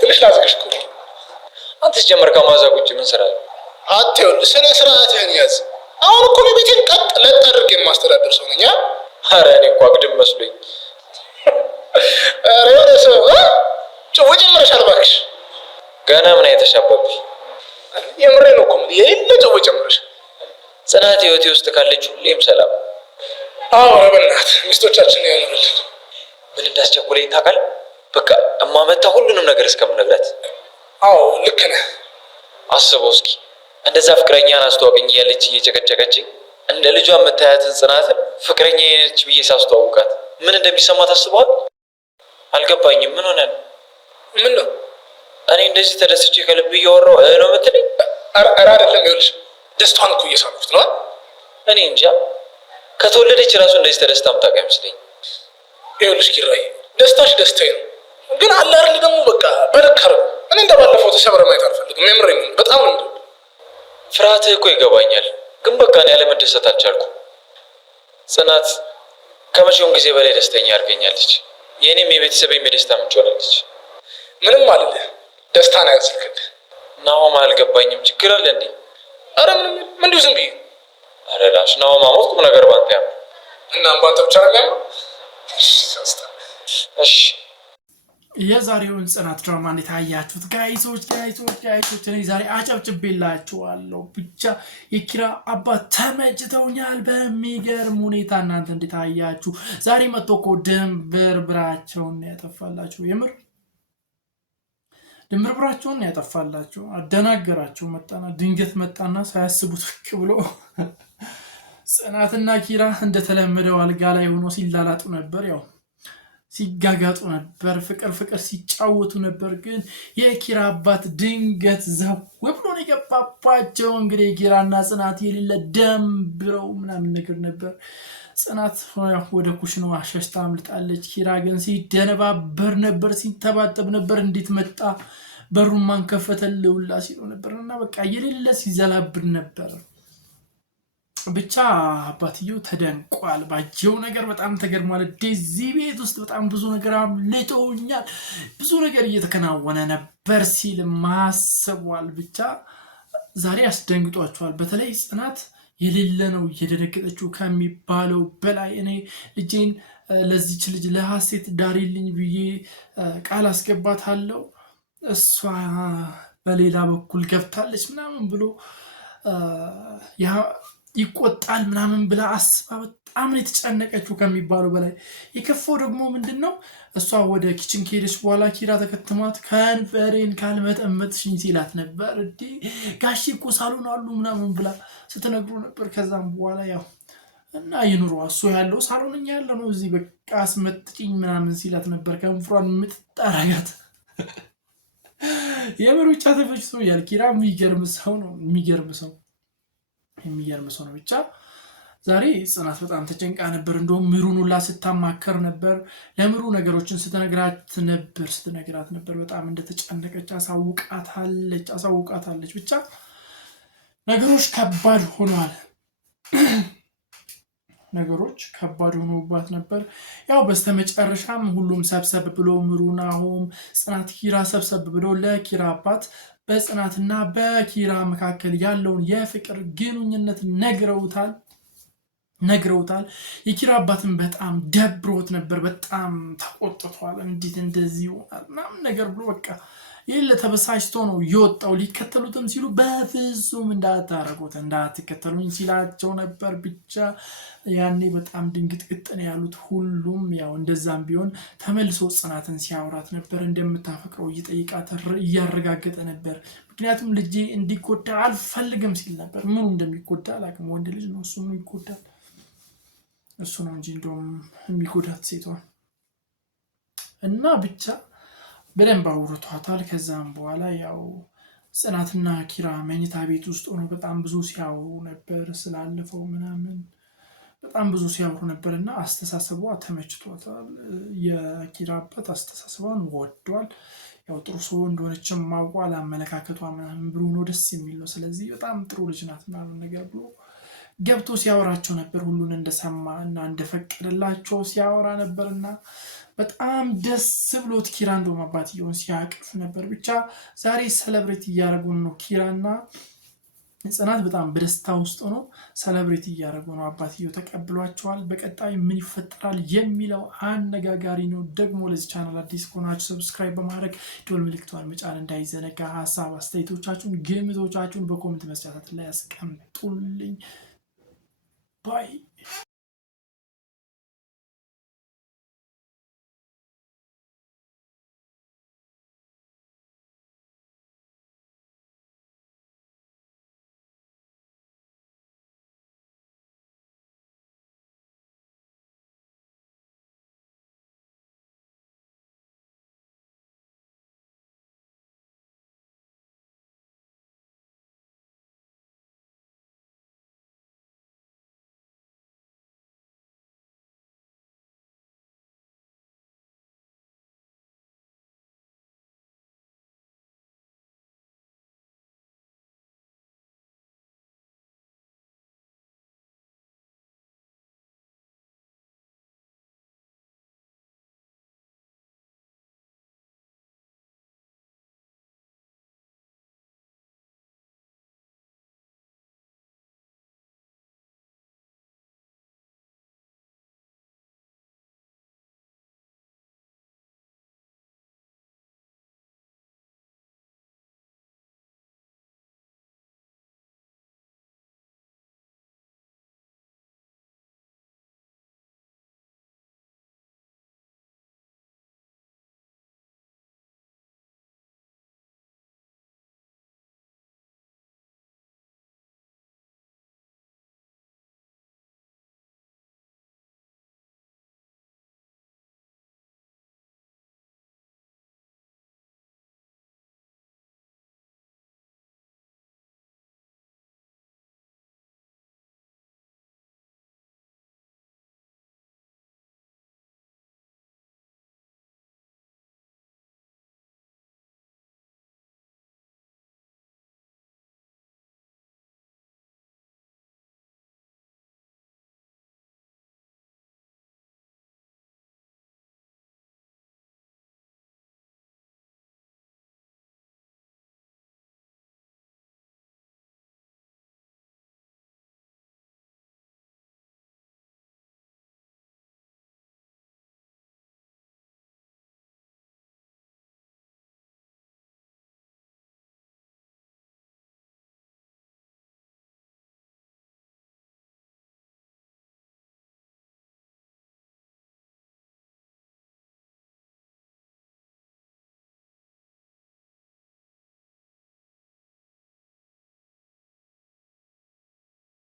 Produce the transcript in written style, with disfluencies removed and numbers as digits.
ትንሽ ላዝግሽኩ አንተስ ጀመር ከማዛግ ውጭ ምን ስራ አለ? አትይው ስነ ስርዓትህን ያዝ። አሁን እኮ ቤቴን ቀጥ ለጥ አድርጌ የማስተዳደር ሰው ነኝ። ኧረ እኔ እኮ አግድም መስሎኝ። ኧረ የሆነ ሰው ጭው ጨምረሻል እባክሽ። ገና ምን አይተሻበብሽ? የምሬን ነው እኮ የሌለ ጭው ጨምረሻል። ጽናት ህይወቴ ውስጥ ካለች ሁሌም ሰላም። አዎ በእናትህ ሚስቶቻችን ያኖርልን። ምን እንዳስቸኮለኝ ታውቃለህ? በቃ እማመጣ ሁሉንም ነገር እስከምነግራት። አዎ ልክ ነህ። አስበው እስኪ እንደዛ ፍቅረኛን አስተዋወቀኝ እያለች እየጨቀጨቀችኝ እንደ ልጇ የምታያትን ጽናትን ፍቅረኛ ነች ብዬ ሳስተዋውቃት ምን እንደሚሰማት አስበዋል? አልገባኝም። ምን ሆነ ነው? ምን ነው? እኔ እንደዚህ ተደስቼ ከልብ እያወራሁ ነው የምትለኝ? ኧረ አይደለም። ይኸውልሽ ደስታዋን እኮ እየሳምኩት ነው። እኔ እንጃ ከተወለደች ራሱ እንደዚህ ተደስታ የምታውቅ አይመስለኝ። ይኸውልሽ ኪራይ ደስታሽ ደስታዬ ነው፣ ግን አለ አይደል ደግሞ በቃ በልክ አድርገው። እኔ እንደባለፈው ተሰብረ ማየት አልፈልግም። የምሬን በጣም ነው። ፍርሃትህ እኮ ይገባኛል፣ ግን በቃ እኔ ያለመደሰት አልቻልኩም። ጽናት ከመቼውም ጊዜ በላይ ደስተኛ አድርገኛለች። የእኔም የቤተሰቤም የደስታ ምንጭ ሆናለች። ምንም አልልህ፣ ደስታን አያዝልክልህ። ናሆም አልገባኝም። ችግር አለ እንዴ? አረ ምንም እንዲሁ ዝም ብዬ። አረ ላሽ ናሆም አሞት ቁም ነገር ባንተ ያምር እና ባንተ ብቻ ነው የሚያምር። እሺ የዛሬውን ጽናት ድራማ እንዴት አያችሁት? ጋይሶች እኔ ዛሬ አጨብጭቤላችኋለሁ። ብቻ የኪራ አባት ተመችተውኛል በሚገርም ሁኔታ። እናንተ እንዴት አያችሁ? ዛሬ መጥቶ እኮ ድንብርብራቸውን ያጠፋላችሁ። የምር ድንብርብራቸውን ያጠፋላችሁ። አደናገራቸው። ድንገት መጣና ሳያስቡት ፍቅ ብሎ ጽናትና ኪራ እንደተለመደው አልጋ ላይ ሆኖ ሲላላጡ ነበር። ያው ሲጋጋጡ ነበር፣ ፍቅር ሲጫወቱ ነበር። ግን የኪራ አባት ድንገት ዘው ብሎ ነው የገባባቸው። እንግዲህ ኪራና ጽናት የሌለ ደንብረው ምናምን ነገር ነበር። ጽናት ወደ ኩሽናዋ ሸሽታ አምልጣለች። ኪራ ግን ሲደነባበር ነበር፣ ሲተባጠብ ነበር። እንዴት መጣ በሩን ማን ከፈተልህ ሁላ ሲሉ ነበር። እና በቃ የሌለ ሲዘላብር ነበር። ብቻ አባትየው ተደንቋል። ባየው ነገር በጣም ተገርሟል። እዚህ ቤት ውስጥ በጣም ብዙ ነገር አምልጦኛል፣ ብዙ ነገር እየተከናወነ ነበር ሲል ማሰቧል። ብቻ ዛሬ አስደንግጧቸዋል። በተለይ ጽናት የሌለ ነው እየደነገጠችው ከሚባለው በላይ። እኔ ልጄን ለዚች ልጅ ለሀሴት ዳሪልኝ ብዬ ቃል አስገባታለሁ፣ እሷ በሌላ በኩል ገብታለች ምናምን ብሎ ይቆጣል ምናምን ብላ አስባ በጣም ነው የተጨነቀችው ከሚባለው በላይ። የከፋው ደግሞ ምንድነው እሷ ወደ ኪችን ከሄደች በኋላ ኪራ ተከትሟት ከንፈሬን ካልመጠመጥሽኝ ሲላት ነበር። እንዴ ጋሼ እኮ ሳሎን አሉ ምናምን ብላ ስትነግሩ ነበር። ከዛም በኋላ ያው እና ይኑሯ እሱ ያለው ሳሎንኛ ያለ ነው እዚህ በቃ አስመጥጭኝ ምናምን ሲላት ነበር። ከንፈሯን ምጥጣራጋት የምር ብቻ ተፈጭቶኛል። ኪራ የሚገርም ሰው ነው። የሚገርም ሰው ነው። ብቻ ዛሬ ጽናት በጣም ተጨንቃ ነበር። እንደውም ምሩን ሁላ ስታማከር ነበር። ለምሩ ነገሮችን ስትነግራት ነበር። በጣም እንደተጨነቀች አሳውቃታለች። ብቻ ነገሮች ከባድ ሆኖባት ነበር። ያው በስተመጨረሻም ሁሉም ሰብሰብ ብሎ ምሩ፣ ናሆም፣ ጽናት፣ ኪራ ሰብሰብ ብሎ ለኪራ አባት በጽናትና በኪራ መካከል ያለውን የፍቅር ግንኙነት ነግረውታል። የኪራ አባትን በጣም ደብሮት ነበር። በጣም ተቆጥቷል። እንዴት እንደዚህ ይሆናል ምናምን ነገር ብሎ በቃ የሌለ ተበሳጭቶ ነው የወጣው። ሊከተሉትም ሲሉ በፍጹም እንዳትከተሉኝ ሲላቸው ነበር። ብቻ ያኔ በጣም ድንግጥግጥ ነው ያሉት ሁሉም። ያው እንደዛም ቢሆን ተመልሶ ጽናትን ሲያወራት ነበር። እንደምታፈቅረው እየጠይቃት እያረጋገጠ ነበር። ምክንያቱም ልጄ እንዲጎዳ አልፈልግም ሲል ነበር። ምኑ እንደሚጎዳ አላውቅም። ወንድ ልጅ ነው እሱ ነው ይጎዳል። እሱ ነው እንጂ እንደውም የሚጎዳት ሴቷን እና ብቻ በደንብ አውርቷታል። ከዛም በኋላ ያው ጽናትና ኪራ መኝታ ቤት ውስጥ ሆኖ በጣም ብዙ ሲያወሩ ነበር። ስላለፈው ምናምን በጣም ብዙ ሲያወሩ ነበር እና አስተሳሰቧ ተመችቷታል። የኪራ አባት አስተሳሰቧን ወዷል። ያው ጥሩ ሰው እንደሆነችም ማውቋል። አመለካከቷ ምናምን ብሎ ነው ደስ የሚል ነው። ስለዚህ በጣም ጥሩ ልጅ ናት ምናምን ነገር ብሎ ገብቶ ሲያወራቸው ነበር። ሁሉን እንደሰማ እና እንደፈቀደላቸው ሲያወራ ነበርና በጣም ደስ ብሎት ኪራ እንደውም አባትየውን ሲያቅፍ ነበር። ብቻ ዛሬ ሰለብሬት እያደረጉን ነው። ኪራና ጽናት በጣም በደስታ ውስጥ ሆነው ሰለብሬት እያደረጉ ነው። አባትየው ተቀብሏቸዋል። በቀጣይ ምን ይፈጠራል የሚለው አነጋጋሪ ነው። ደግሞ ለዚህ ቻናል አዲስ ከሆናችሁ ሰብስክራይብ በማድረግ ደወል ምልክቷን መጫን እንዳይዘነጋ። ሀሳብ አስተያየቶቻችሁን፣ ግምቶቻችሁን በኮሜንት መስጫ ላይ ያስቀምጡልኝ ባይ